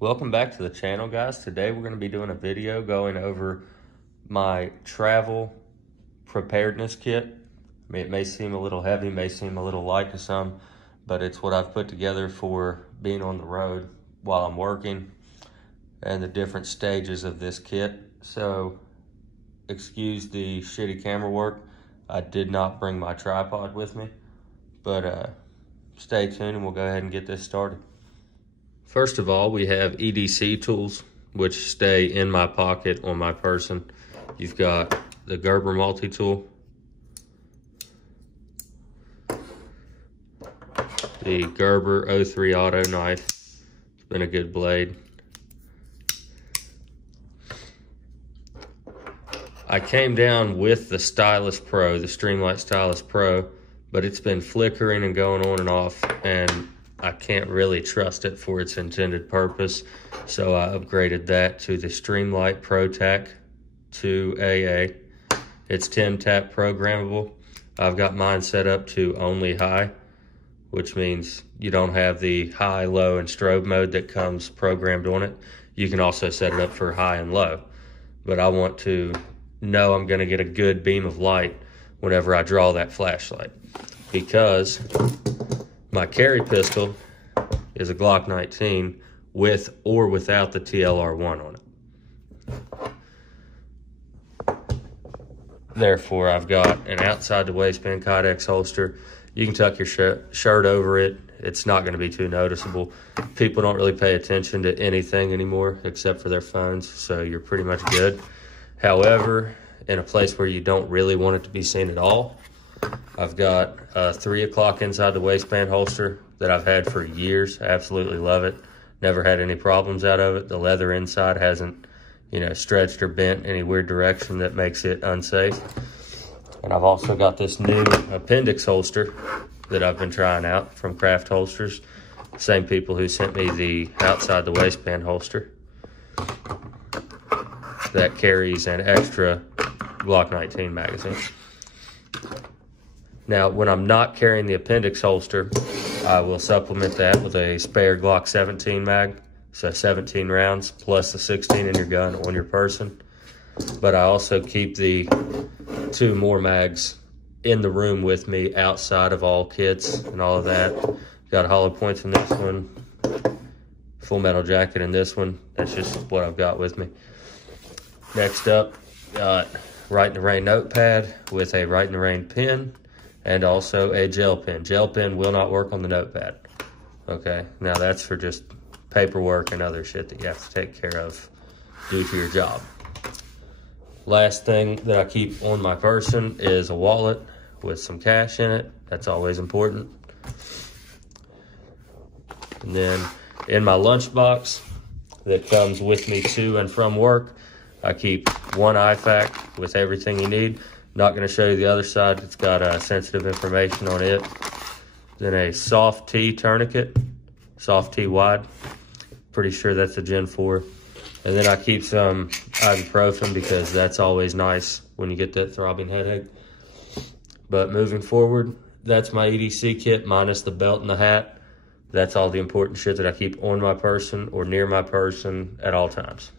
Welcome back to the channel, guys. Today we're going to be doing a video going over my travel preparedness kit. I mean, it may seem a little heavy, may seem a little light to some, but it's what I've put together for being on the road while I'm working and the different stages of this kit. So excuse the shitty camera work. I did not bring my tripod with me, but stay tuned and we'll go ahead and get this started. First of all, we have EDC Tools, which stay in my pocket on my person. You've got the Gerber multi-tool, the Gerber 03 Auto knife. It's been a good blade. I came down with the Stylus Pro, the Streamlight Stylus Pro, but it's been flickering and going on and off, and I can't really trust it for its intended purpose. So I upgraded that to the Streamlight ProTac 2AA. It's 10 tap programmable. I've got mine set up to only high, which means you don't have the high, low, and strobe mode that comes programmed on it. You can also set it up for high and low, but I want to know I'm gonna get a good beam of light whenever I draw that flashlight, because my carry pistol is a Glock 19 with or without the TLR1 on it. Therefore, I've got an outside the waistband Kydex holster. You can tuck your shirt over it. It's not going to be too noticeable. People don't really pay attention to anything anymore except for their phones, so you're pretty much good. However, in a place where you don't really want it to be seen at all, I've got a 3 o'clock inside the waistband holster that I've had for years. I absolutely love it. Never had any problems out of it. The leather inside hasn't, stretched or bent any weird direction that makes it unsafe. And I've also got this new appendix holster that I've been trying out from Craft Holsters. Same people who sent me the outside the waistband holster that carries an extra Glock 19 magazine. Now, when I'm not carrying the appendix holster, I will supplement that with a spare Glock 17 mag, so 17 rounds plus the 16 in your gun on your person. But I also keep the 2 more mags in the room with me outside of all kits and all of that. Got hollow points in this one, full metal jacket in this one. That's just what I've got with me. Next up, got Right in the Rain notepad with a Right in the Rain pen and also a gel pen. Gel pen will not work on the notepad. Okay, now that's for just paperwork and other shit that you have to take care of due to your job. Last thing that I keep on my person is a wallet with some cash in it. That's always important. And then in my lunchbox that comes with me to and from work, I keep one IFAK with everything you need. Not going to show you the other side. It's got sensitive information on it. Then a soft T tourniquet, soft T wide. Pretty sure that's a Gen 4. And then I keep some ibuprofen because that's always nice when you get that throbbing headache. But moving forward, that's my EDC kit minus the belt and the hat. That's all the important shit that I keep on my person or near my person at all times.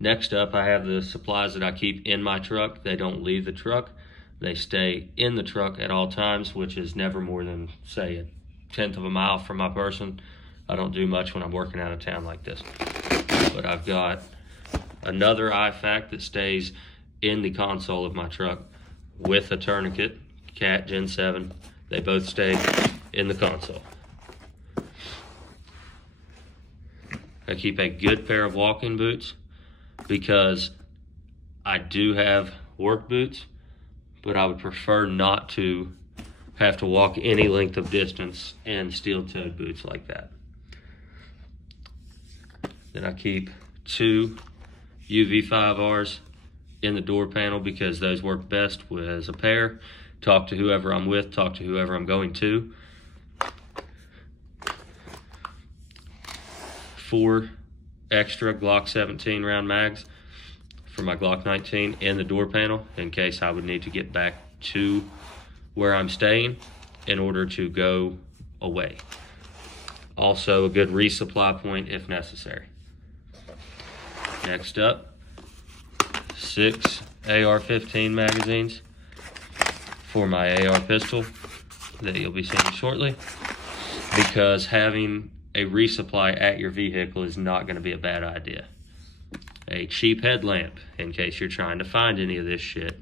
Next up, I have the supplies that I keep in my truck. They don't leave the truck. They stay in the truck at all times, which is never more than, say, 1/10 of a mile from my person. I don't do much when I'm working out of town like this. But I've got another IFAK that stays in the console of my truck with a tourniquet, Cat Gen 7. They both stay in the console. I keep a good pair of walking boots, because I do have work boots, but I would prefer not to have to walk any length of distance in steel-toed boots like that. Then I keep 2 UV5Rs in the door panel because those work best as a pair. Talk to whoever I'm with, talk to whoever I'm going to. 4 extra Glock 17 round mags for my Glock 19 in the door panel in case I would need to get back to where I'm staying in order to go away. Also a good resupply point if necessary. Next up, 6 AR-15 magazines for my AR pistol that you'll be seeing shortly, because having a resupply at your vehicle is not going to be a bad idea. A cheap headlamp in case you're trying to find any of this shit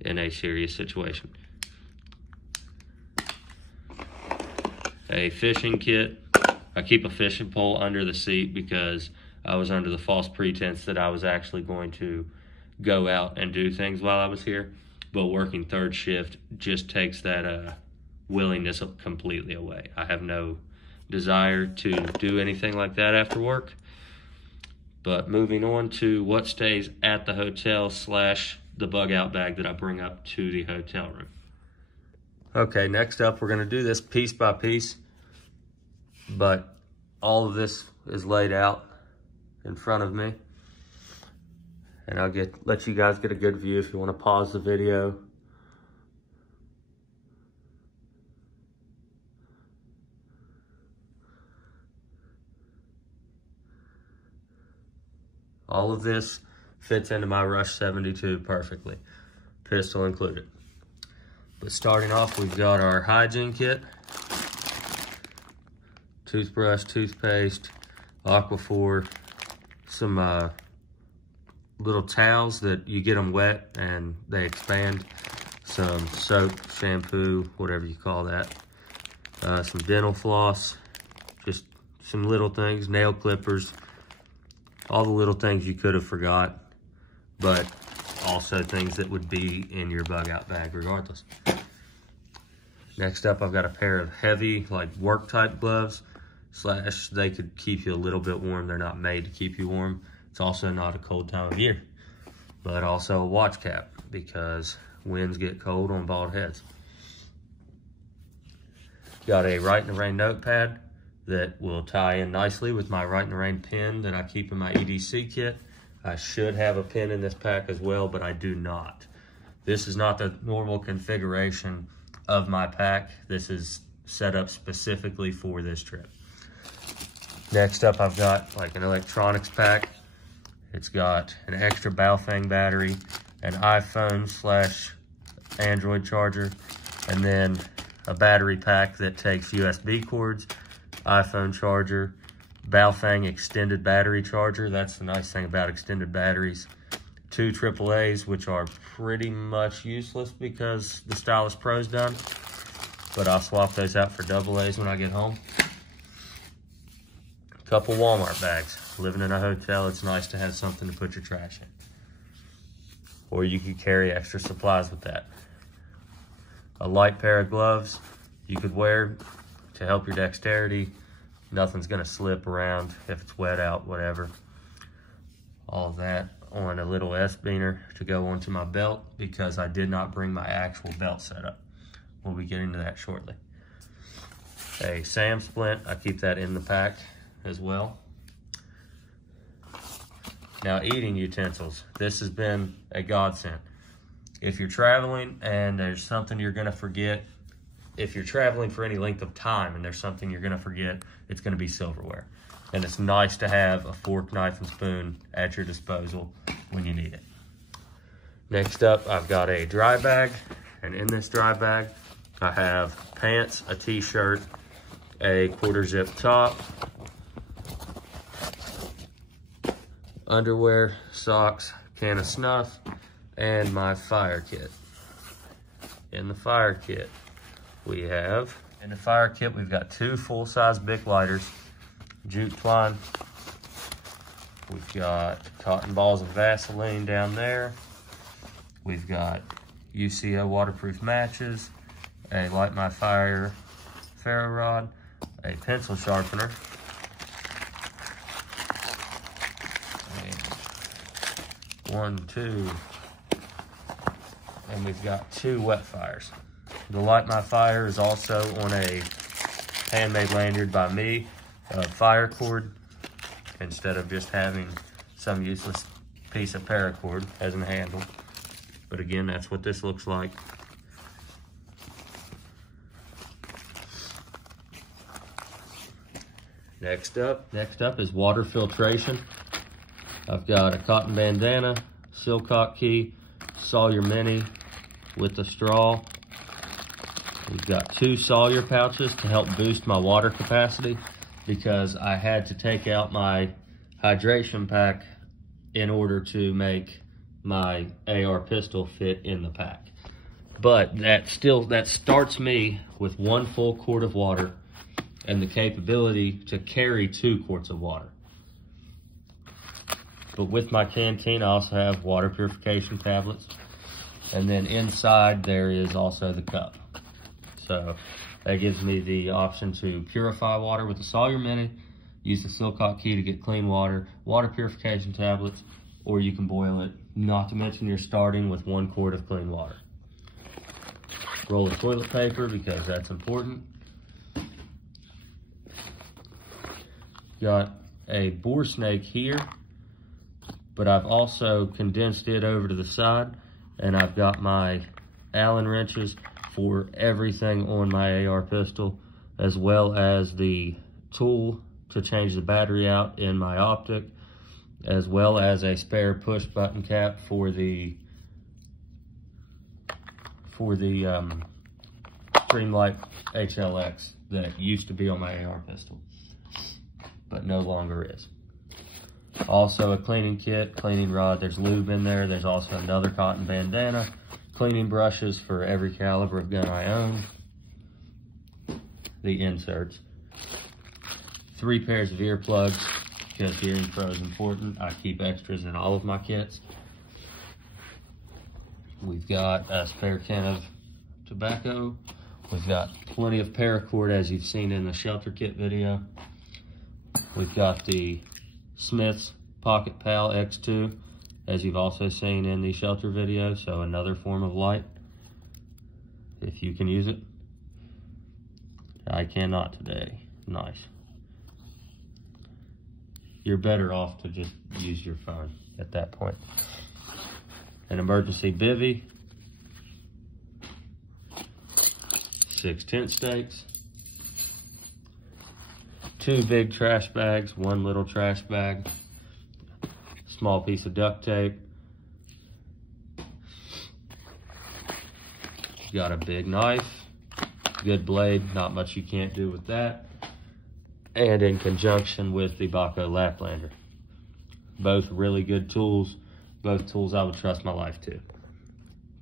in a serious situation. A fishing kit. I keep a fishing pole under the seat because I was under the false pretense that I was actually going to go out and do things while I was here, but working third shift just takes that willingness completely away. I have no desire to do anything like that after work. But moving on to what stays at the hotel / the bug out bag that I bring up to the hotel room. Okay, next up we're gonna do this piece by piece, but all of this is laid out in front of me. And I'll let you guys get a good view if you want to pause the video. All of this fits into my Rush 72 perfectly, pistol included. But starting off, we've got our hygiene kit. Toothbrush, toothpaste, Aquaphor, some little towels that you get them wet and they expand, some soap, shampoo, whatever you call that, some dental floss, just some little things, nail clippers, all the little things you could have forgot, but also things that would be in your bug out bag regardless. Next up, I've got a pair of heavy, like work type gloves, / they could keep you a little bit warm. They're not made to keep you warm. It's also not a cold time of year, but also a watch cap because winds get cold on bald heads. Got a Write in the Rain notepad that will tie in nicely with my Write in the Rain pen that I keep in my EDC kit. I should have a pen in this pack as well, but I do not. This is not the normal configuration of my pack. This is set up specifically for this trip. Next up, I've got like an electronics pack. It's got an extra Baofeng battery, an iPhone / Android charger, and then a battery pack that takes USB cords, iPhone charger, Baofeng extended battery charger. That's the nice thing about extended batteries. 2 AAAs, which are pretty much useless because the Stylus Pro's done, but I'll swap those out for AA's when I get home. A couple Walmart bags. Living in a hotel, it's nice to have something to put your trash in. Or you could carry extra supplies with that. A light pair of gloves you could wear to help your dexterity. Nothing's gonna slip around if it's wet out, whatever. All of that on a little S-beaner to go onto my belt because I did not bring my actual belt setup. We'll be getting to that shortly. A SAM splint, I keep that in the pack as well. Now, eating utensils. This has been a godsend. If you're traveling and there's something you're gonna forget, if you're traveling for any length of time and there's something you're gonna forget, it's gonna be silverware. And it's nice to have a fork, knife, and spoon at your disposal when you need it. Next up, I've got a dry bag. And in this dry bag, I have pants, a t-shirt, a 1/4 zip top, underwear, socks, can of snuff, and my fire kit. In the fire kit, we've got 2 full-size Bic lighters, jute twine. We've got cotton balls of Vaseline down there. We've got UCO waterproof matches, a Light My Fire ferro rod, a pencil sharpener, and we've got 2 wet fires. The Light My Fire is also on a handmade lanyard by me, fire cord, instead of just having some useless piece of paracord as a handle. But again, that's what this looks like. Next up is water filtration. I've got a cotton bandana, Silcock key, Sawyer Mini with the straw. We've got 2 Sawyer pouches to help boost my water capacity because I had to take out my hydration pack in order to make my AR pistol fit in the pack. But that starts me with 1 full quart of water and the capability to carry 2 quarts of water. But with my canteen, I also have water purification tablets. And then inside there is also the cup. So that gives me the option to purify water with the Sawyer Mini, use the Silcock key to get clean water, water purification tablets, or you can boil it, not to mention you're starting with 1 quart of clean water. Roll of toilet paper because that's important. Got a bore snake here, but I've also condensed it over to the side, and I've got my Allen wrenches for everything on my AR pistol, as well as the tool to change the battery out in my optic, as well as a spare push button cap for the Streamlight HLX that used to be on my AR pistol, but no longer is. Also a cleaning kit, cleaning rod, there's lube in there, there's also another cotton bandana, cleaning brushes for every caliber of gun I own, the inserts, 3 pairs of earplugs, because hearing pro is important. I keep extras in all of my kits. We've got a spare can of tobacco. We've got plenty of paracord, as you've seen in the shelter kit video. We've got the Smith's Pocket Pal X2, as you've also seen in the shelter video, so another form of light, if you can use it. I cannot today. Nice. You're better off to just use your phone at that point. An emergency bivvy, 6 tent stakes, 2 big trash bags, 1 little trash bag, small piece of duct tape. Got a big knife, good blade, not much you can't do with that. And in conjunction with the Baco Laplander. Both really good tools, both tools I would trust my life to.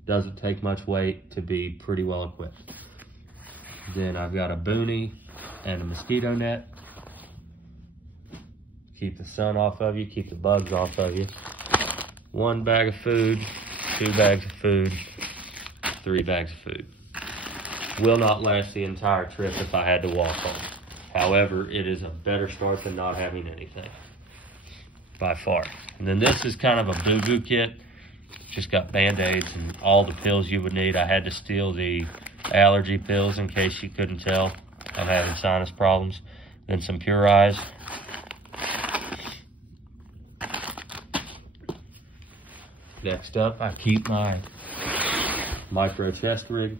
Doesn't take much weight to be pretty well equipped. Then I've got a boonie and a mosquito net. Keep the sun off of you, keep the bugs off of you. 1 bag of food, 2 bags of food, 3 bags of food. Will not last the entire trip if I had to walk home. However, it is a better start than not having anything, by far. And then this is kind of a boo-boo kit. Just got Band-Aids and all the pills you would need. I had to steal the allergy pills in case you couldn't tell. I'm having sinus problems. Then some Pure Eyes. Next up, I keep my micro chest rig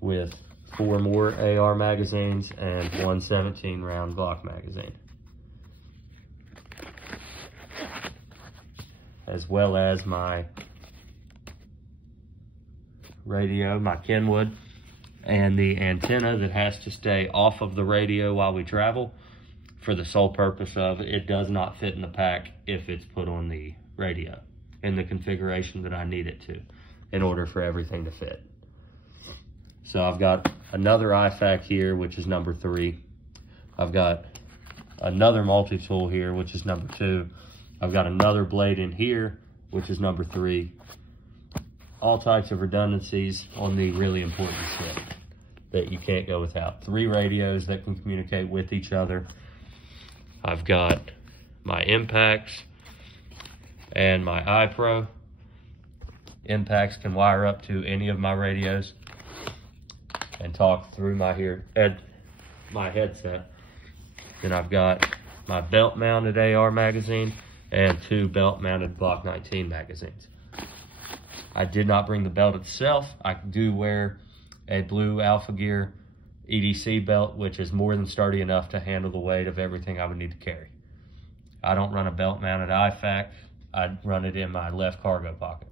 with 4 more AR magazines and 1 17-round Glock magazine, as well as my radio, my Kenwood, and the antenna that has to stay off of the radio while we travel, for the sole purpose of it does not fit in the pack if it's put on the radio in the configuration that I need it to in order for everything to fit. So I've got another IFAK here, which is number 3. I've got another multi-tool here, which is number 2. I've got another blade in here, which is number 3. All types of redundancies on the really important slip that you can't go without. 3 radios that can communicate with each other. I've got my impacts and my iPro. Impacts can wire up to any of my radios and talk through my headset. Then I've got my belt-mounted AR magazine and 2 belt-mounted Glock 19 magazines. I did not bring the belt itself. I do wear a blue Alpha Gear EDC belt, which is more than sturdy enough to handle the weight of everything I would need to carry. I don't run a belt mounted IFAC. I run it in my left cargo pocket.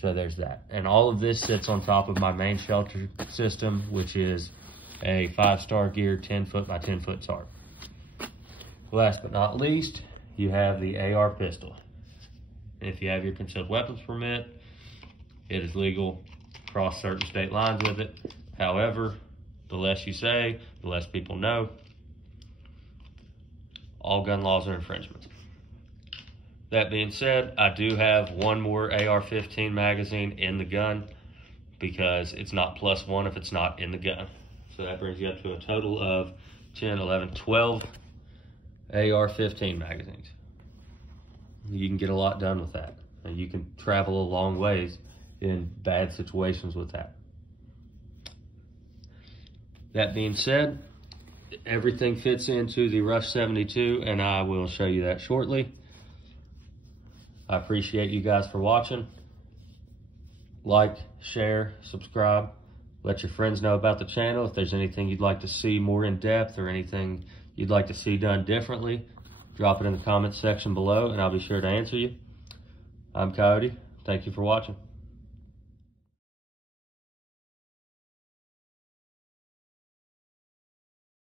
So there's that. And all of this sits on top of my main shelter system, which is a 5-star gear 10-foot by 10-foot tarp. Last but not least, you have the AR pistol. If you have your concealed weapons permit, it is legal to cross certain state lines with it. However, the less you say, the less people know. All gun laws are infringements. That being said, I do have one more AR-15 magazine in the gun because it's not +1 if it's not in the gun. So that brings you up to a total of 10, 11, 12 AR-15 magazines. You can get a lot done with that. And you can travel a long ways in bad situations with that. That being said, everything fits into the Rush 72, and I will show you that shortly. I appreciate you guys for watching. Like, share, subscribe. Let your friends know about the channel. If there's anything you'd like to see more in depth or anything you'd like to see done differently, drop it in the comments section below and I'll be sure to answer you. I'm Coyote. Thank you for watching.